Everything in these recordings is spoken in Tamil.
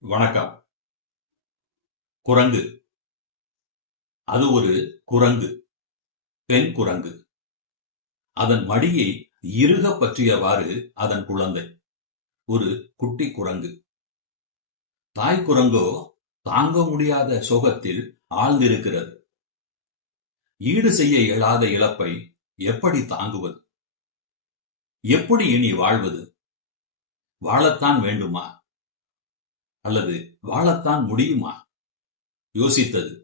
வணக்கம். குரங்கு. அது ஒரு குரங்கு, பெண் குரங்கு. அதன் மடியை இறுகப் பற்றியவாறு அதன் குழந்தை, ஒரு குட்டி குரங்கு. தாய் குரங்கோ தாங்க முடியாத சோகத்தில் ஆழ்ந்திருக்கிறது. ஈடு செய்ய இயலாத இழப்பை எப்படி தாங்குவது? எப்படி இனி வாழ்வது? வாழத்தான் வேண்டுமா? அல்லது வாழத்தான் முடியுமா? யோசித்தது.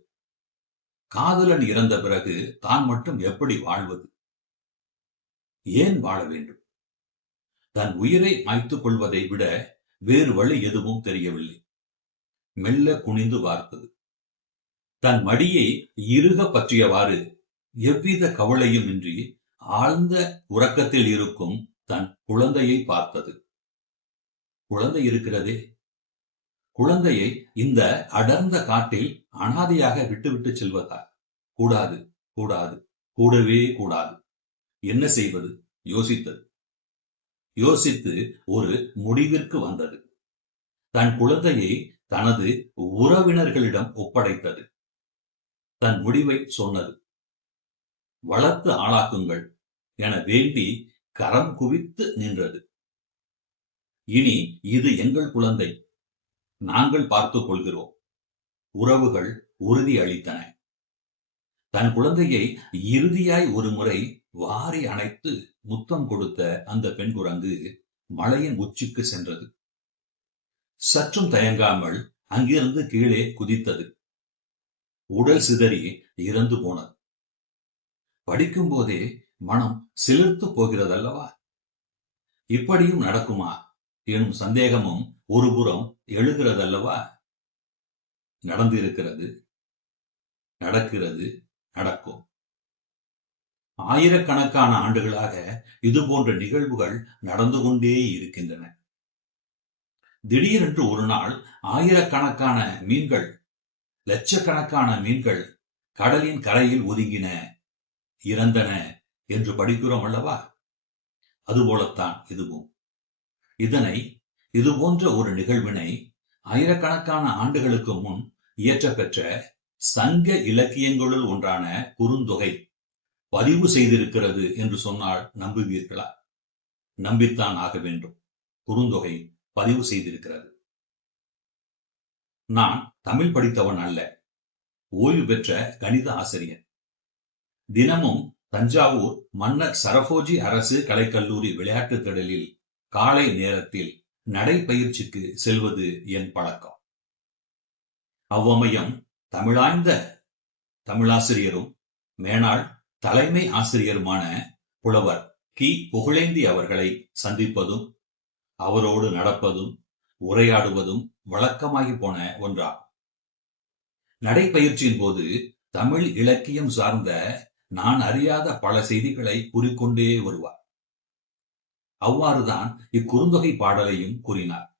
காதலன் இறந்த பிறகு தான் மட்டும் எப்படி வாழ்வது? ஏன் வாழ வேண்டும்? தன் உயிரை மாய்த்துக் கொள்வதை விட வேறு வழி எதுவும் தெரியவில்லை. மெல்ல குனிந்து பார்த்தது. தன் மடியை இறுகப் பற்றியவாறு எவ்வித கவலையும் இன்றி ஆழ்ந்த உறக்கத்தில் இருக்கும் தன் குழந்தையை பார்த்தது. குழந்தை இருக்கிறதே. குழந்தையை இந்த அடர்ந்த காட்டில் அனாதையாக விட்டுவிட்டு செல்வதா? கூடாது, கூடாது, கூடவே கூடாது. என்ன செய்வது? யோசித்தது. யோசித்து ஒரு முடிவிற்கு வந்தது. தன் குழந்தையை தனது உறவினர்களிடம் ஒப்படைத்தது. தன் முடிவை சொன்னது. வளர்த்து ஆளாக்குங்கள் என வேண்டி கரம் குவித்து நின்றது. இனி இது எங்கள் குழந்தை, நாங்கள் பார்த்துக் கொள்கிறோம். உறவுகள் உறுதி அளித்தன. தன் குழந்தையை இறுதியாய் ஒரு முறை வாரி அணைத்து முத்தம் கொடுத்த அந்த பெண் குரங்கு மலையின் உச்சிக்கு சென்றது. சற்றும் தயங்காமல் அங்கிருந்து கீழே குதித்தது. உடல் சிதறி இறந்து போனது. படிக்கும் போதே மனம் சிலிர்த்து போகிறதல்லவா? இப்படியும் நடக்குமா எனும் சந்தேகமும் ஒருபுறம் எழுகிறதல்லவா? நடந்திருக்கிறது, நடக்கிறது, நடக்கும். ஆயிரக்கணக்கான ஆண்டுகளாக இது போன்ற நிகழ்வுகள் நடந்து கொண்டே இருக்கின்றன. திடீரென்று ஒரு நாள் ஆயிரக்கணக்கான மீன்கள், லட்சக்கணக்கான மீன்கள் கடலின் கரையில் ஒதுங்கின, இறந்தன என்று படிக்கிறோம் அல்லவா? அதுபோலத்தான் இதுவும். இது போன்ற ஒரு நிகழ்வினை ஆயிரக்கணக்கான ஆண்டுகளுக்கு முன் இயற்றப்பெற்ற சங்க இலக்கியங்களுள் ஒன்றான குறுந்தொகை பதிவு செய்திருக்கிறது என்று சொன்னால் நம்புவீர்களா? நம்பித்தான் ஆக வேண்டும். குறுந்தொகை பதிவு செய்திருக்கிறது. நான் தமிழ் படித்தவன் அல்ல, ஓய்வு பெற்ற கணித ஆசிரியர். தினமும் தஞ்சாவூர் மன்னர் சரபோஜி அரசு கலைக்கல்லூரி விளையாட்டுத் திடலில் காலை நேரத்தில் நடைப்பயிற்சிக்கு செல்வது என் பழக்கம். அவ்வமயம் தமிழாய்ந்த தமிழாசிரியரும் மேனாள் தலைமை ஆசிரியருமான புலவர் கி. புகழேந்தி அவர்களை சந்திப்பதும் அவரோடு நடப்பதும் உரையாடுவதும் வழக்கமாகி போன ஒன்றாகும். நடைப்பயிற்சியின் போது தமிழ் இலக்கியம் சார்ந்த நான் அறியாத பல செய்திகளை கூறிக்கொண்டே வருவார். அவ்வாறுதான் இக்குறுந்தொகை பாடலையும் கூறினார்.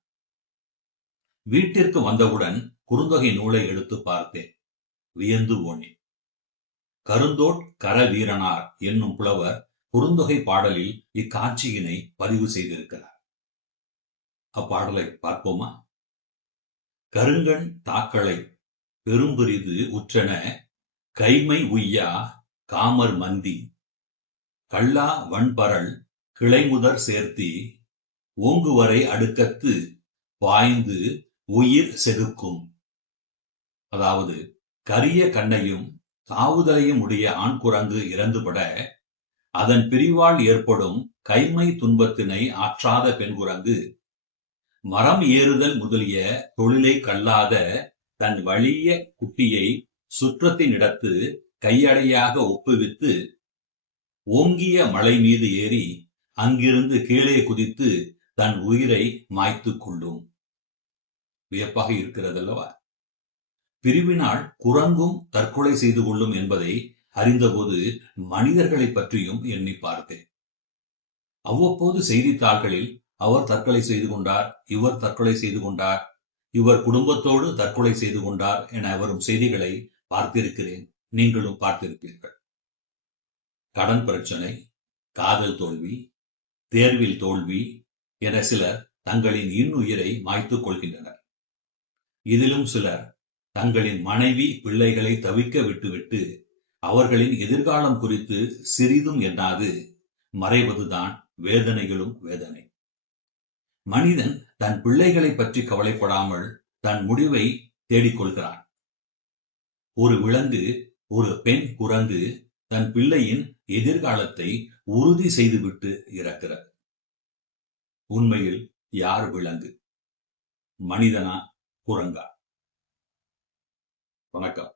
வீட்டிற்கு வந்தவுடன் குறுந்தொகை நூலை எடுத்து பார்த்தேன். வியந்து போனேன். கருந்தோட் கரவீரனார் என்னும் புலவர் குறுந்தொகை பாடலில் இக்காட்சியினை பதிவு செய்திருக்கிறார். அப்பாடலை பார்ப்போமா? கருங்கண் தாக்களை பெரும்பிரிது உற்றன கைமை உய்யா காமர் மந்தி கள்ளா வன்பரல் கிளைமுதற் சேர்த்தி ஓங்குவரை அடுக்கத்து பாய்ந்து உயிர் செகுக்கும். அதாவது, கரிய கண்ணையும் தாவுதலையும் உடைய ஆண் குரங்கு இறந்துபட அதன் பிரிவால் ஏற்படும் கைமை துன்பத்தினை ஆற்றாத பெண் குரங்கு மரம் ஏறுதல் முதலிய தொழிலை கல்லாத தன் வலிய குட்டியை சுற்றத்தினிடத்து கையடையாக ஒப்புவித்து ஓங்கிய மலை மீது ஏறி அங்கிருந்து கீழே குதித்து தன் உயிரை மாய்த்துக் கொள்ளும். வியப்பாக இருக்கிறதல்லவா? பிரிவினால் குரங்கும் தற்கொலை செய்து கொள்ளும் என்பதை அறிந்தபோது மனிதர்களை பற்றியும் எண்ணி பார்த்தேன். அவ்வப்போது செய்தித்தாள்களில் அவர் தற்கொலை செய்து கொண்டார், இவர் தற்கொலை செய்து கொண்டார், இவர் குடும்பத்தோடு தற்கொலை செய்து கொண்டார் என வரும் செய்திகளை பார்த்திருக்கிறேன். நீங்களும் பார்த்திருப்பீர்கள். கடன் பிரச்சனை, காதல் தோல்வி, தேர்வில் தோல்வி என சிலர் தங்களின் இன்னுயிரை மாய்த்துக் கொள்கின்றனர். இதிலும் சிலர் தங்களின் மனைவி பிள்ளைகளை தவிக்க விட்டுவிட்டு அவர்களின் எதிர்காலம் குறித்து சிறிதும் எண்ணாது மறைவதுதான் வேதனைகளும் வேதனை. மனிதன் தன் பிள்ளைகளை பற்றி கவலைப்படாமல் தன் முடிவை தேடிக்கொள்கிறான். ஒரு விலங்கு, ஒரு பெண் குரங்கு தன் பிள்ளையின் எதிர்காலத்தை உறுதி செய்துவிட்டு இறக்கிறது. உண்மையில் யார் விலங்கு? மனிதனா, குரங்கா? வணக்கம்.